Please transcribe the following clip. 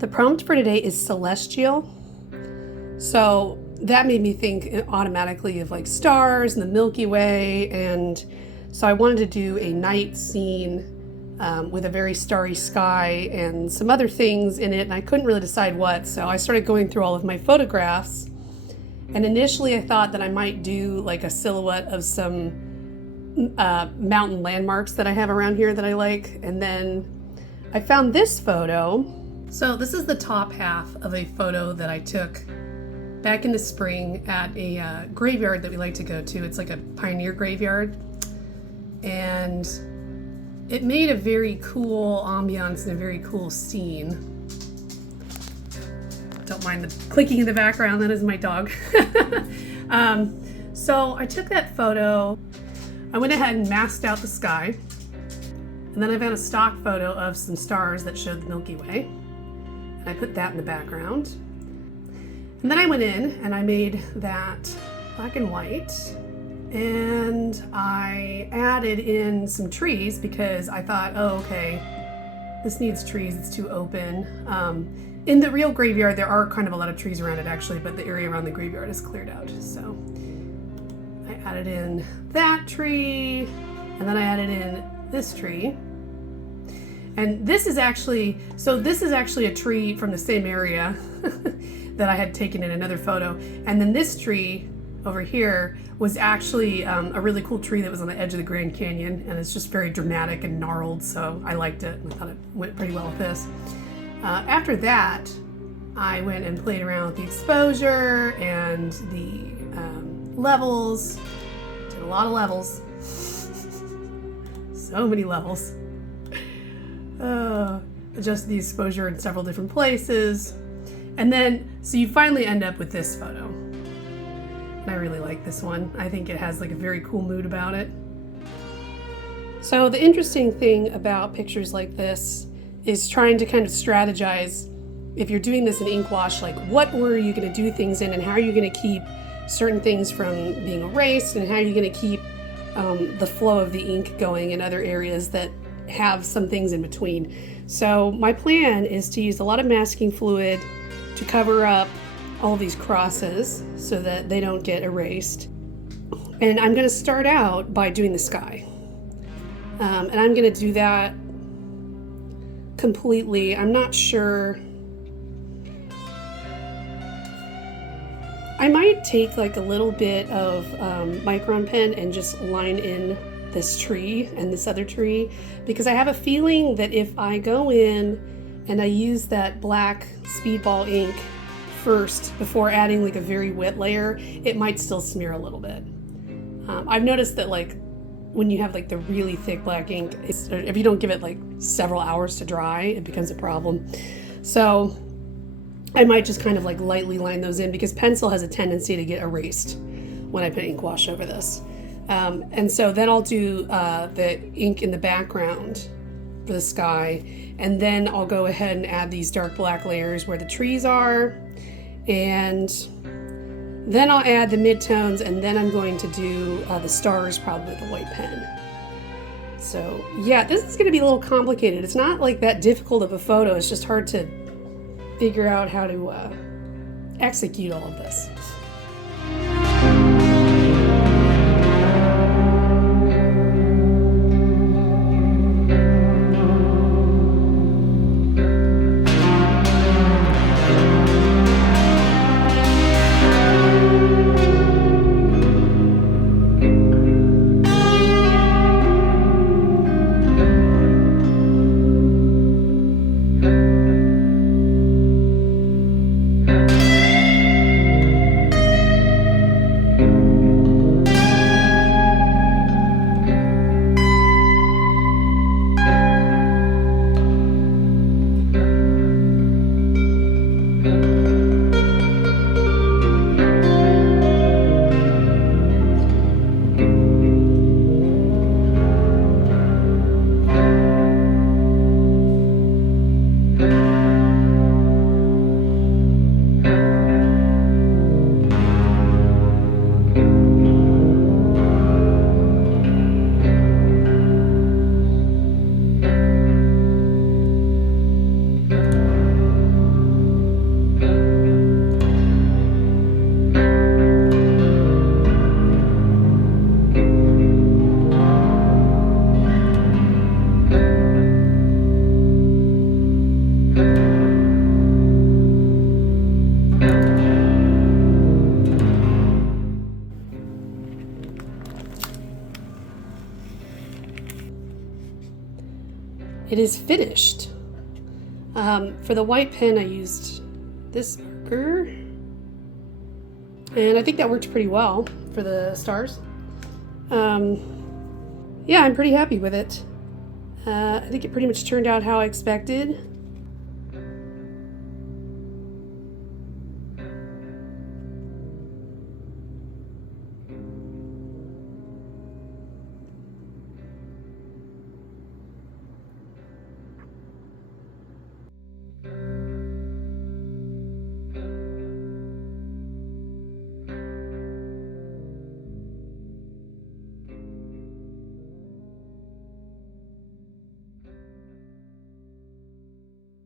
The prompt for today is celestial. So that made me think automatically of like stars and the Milky Way. And so I wanted to do a night scene with a very starry sky and some other things in it. And I couldn't really decide what. So I started going through all of my photographs. And initially I thought that I might do like a silhouette of some mountain landmarks that I have around here that I like. And then I found this photo. So this is the top half of a photo that I took back in the spring at a graveyard that we like to go to. It's like a pioneer graveyard. And it made a very cool ambiance and a very cool scene. Don't mind the clicking in the background, that is my dog. So I took that photo. I went ahead and masked out the sky. And then I found a stock photo of some stars that showed the Milky Way. And I put that in the background. And then I went in and I made that black and white. And I added in some trees because I thought, oh, okay, this needs trees, it's too open. In the real graveyard, there are kind of a lot of trees around it actually, but the area around the graveyard is cleared out. So I added in that tree, and then I added in this tree. And this is actually a tree from the same area that I had taken in another photo. And then this tree over here was actually a really cool tree that was on the edge of the Grand Canyon, and it's just very dramatic and gnarled, so I liked it and I thought it went pretty well with this. After that, I went and played around with the exposure and the levels. Did a lot of levels. So many levels. Adjusted the exposure in several different places. And then, so you finally end up with this photo. And I really like this one. I think it has like a very cool mood about it. So the interesting thing about pictures like this is trying to kind of strategize, if you're doing this in ink wash, like what order are you going to do things in, and how are you going to keep certain things from being erased, and how are you going to keep the flow of the ink going in other areas that have some things in between. So my plan is to use a lot of masking fluid to cover up all these crosses so that they don't get erased. And I'm going to start out by doing the sky. And I'm going to do that completely. I'm not sure. I might take like a little bit of micron pen and just line in this tree and this other tree, because I have a feeling that if I go in and I use that black Speedball ink first before adding like a very wet layer, it might still smear a little bit. I've noticed that like when you have like the really thick black ink, if you don't give it like several hours to dry, it becomes a problem. So I might just kind of like lightly line those in, because pencil has a tendency to get erased when I put ink wash over this. And so then I'll do the ink in the background for the sky, and then I'll go ahead and add these dark black layers where the trees are, and then I'll add the midtones, and then I'm going to do the stars probably with a white pen. So yeah, this is going to be a little complicated. It's not like that difficult of a photo, it's just hard to figure out how to execute all of this. It is finished. For the white pen, I used this marker, and I think that worked pretty well for the stars. Yeah, I'm pretty happy with it. I think it pretty much turned out how I expected.